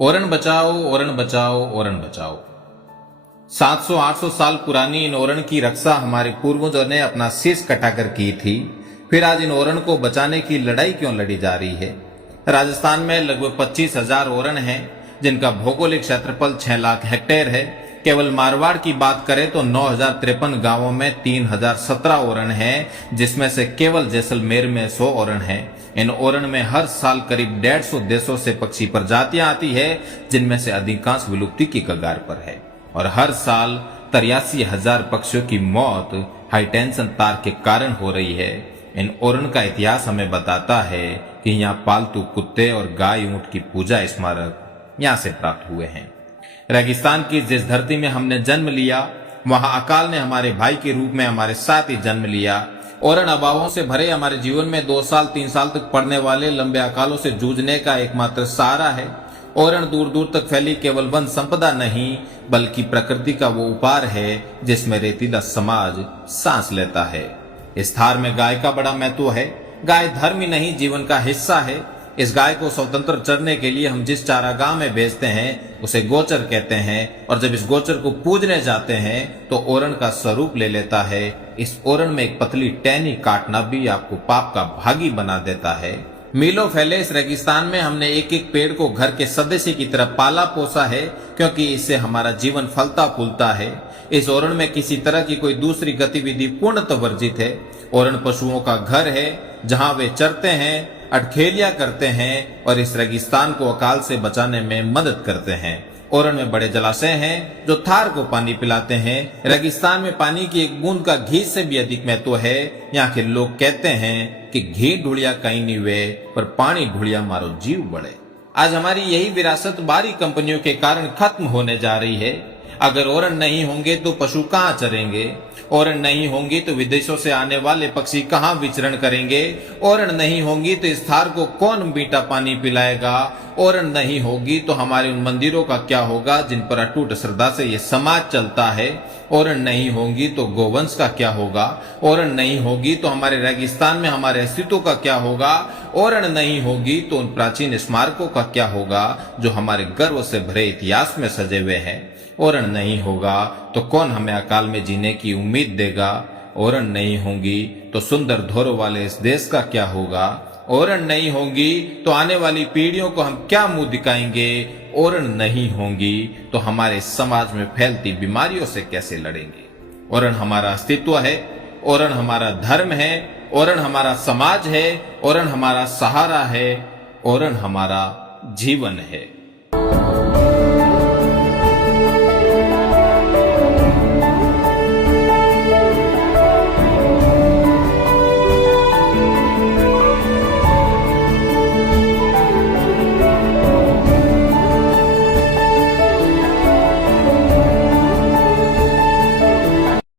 ओरण बचाओ, ओरण बचाओ, ओरण बचाओ। 700-800 साल पुरानी इन ओरण की रक्षा हमारे पूर्वजों ने अपना शीश कटाकर की थी। फिर आज इन ओरण को बचाने की लड़ाई क्यों लड़ी जा रही है? राजस्थान में लगभग 25,000 ओरण हैं, जिनका भौगोलिक क्षेत्रफल 6 लाख हेक्टेयर है। केवल मारवाड़ की बात करें तो 9,053 गांवों में 3,017 ओरण हैं, जिसमें से केवल जैसलमेर में 100 ओरण हैं। इन ओरण में हर साल करीब 150 देशों से पक्षी प्रजातियां आती है, जिनमें से अधिकांश विलुप्ति की कगार पर है। और हर साल 83,000 पक्षियों की मौत हाई टेंशन तार के कारण हो रही है। इन ओरण का इतिहास हमें बताता है कि यहाँ पालतू कुत्ते और गाय ऊंट की पूजा स्मारक यहाँ से प्राप्त हुए हैं। रेगिस्तान की जिस धरती में हमने जन्म लिया, वहां अकाल ने हमारे भाई के रूप में हमारे साथ ही जन्म लिया। ओरण अभावों से भरे हमारे जीवन में 2 साल 3 साल तक पड़ने वाले लंबे अकालों से जूझने का एकमात्र सहारा है। ओरण दूर दूर तक फैली केवल वन संपदा नहीं, बल्कि प्रकृति का वो उपहार है जिसमें रेतीला समाज सांस लेता है। इस थार में गाय का बड़ा महत्व है। गाय धर्म ही नहीं, जीवन का हिस्सा है। इस गाय को स्वतंत्र चरने के लिए हम जिस चारागाह में भेजते हैं उसे गोचर कहते हैं, और जब इस गोचर को पूजने जाते हैं तो ओरण का स्वरूप ले लेता है। इस ओरण में एक पतली टहनी काटना भी आपको पाप का भागी बना देता है। मीलों फैले इस रेगिस्तान में हमने एक एक पेड़ को घर के सदस्य की तरह पाला पोसा है, क्योंकि इससे हमारा जीवन फलता फूलता है। इस ओरण में किसी तरह की कोई दूसरी गतिविधि पूर्णतः वर्जित है। ओरण पशुओं का घर है, जहां वे चरते हैं, अटखेलियां करते हैं और इस रेगिस्तान को अकाल से बचाने में मदद करते हैं। ओरण में बड़े जलाशय हैं जो थार को पानी पिलाते हैं। रेगिस्तान में पानी की एक बूंद का घी से भी अधिक महत्व है। यहाँ के लोग कहते हैं कि घी ढूलिया कहीं नहीं वे, पर पानी ढूलिया मारो जीव बढ़े। आज हमारी यही विरासत बाहरी कंपनियों के कारण खत्म होने जा रही है। अगर ओरण नहीं होंगे तो पशु कहाँ चरेंगे? ओरण नहीं होंगी तो विदेशों से आने वाले पक्षी कहाँ विचरण करेंगे? ओरण नहीं होंगी तो इस थार को कौन मीठा पानी पिलाएगा? ओरण नहीं होगी तो हमारे उन मंदिरों का क्या होगा जिन पर अटूट श्रद्धा से ये समाज चलता है? ओरण नहीं होगी तो गोवंश का क्या होगा? ओरण नहीं होगी तो हमारे रेगिस्तान में हमारे अस्तित्व का क्या होगा? ओरण नहीं होगी तो उन प्राचीन स्मारकों का क्या होगा जो हमारे गर्व से भरे इतिहास में सजे हुए हैं? ओरण नहीं होगा तो कौन हमें अकाल में जीने की उम्मीद देगा? ओरण नहीं होंगी तो सुंदर धोरों वाले इस देश का क्या होगा? ओरण नहीं होंगी तो आने वाली पीढ़ियों को हम क्या मुंह दिखाएंगे? ओरण नहीं होंगी तो हमारे समाज में फैलती बीमारियों से कैसे लड़ेंगे? ओरण हमारा अस्तित्व है, ओरण हमारा धर्म है, ओरण हमारा समाज है, ओरण हमारा सहारा है, ओरण हमारा जीवन है।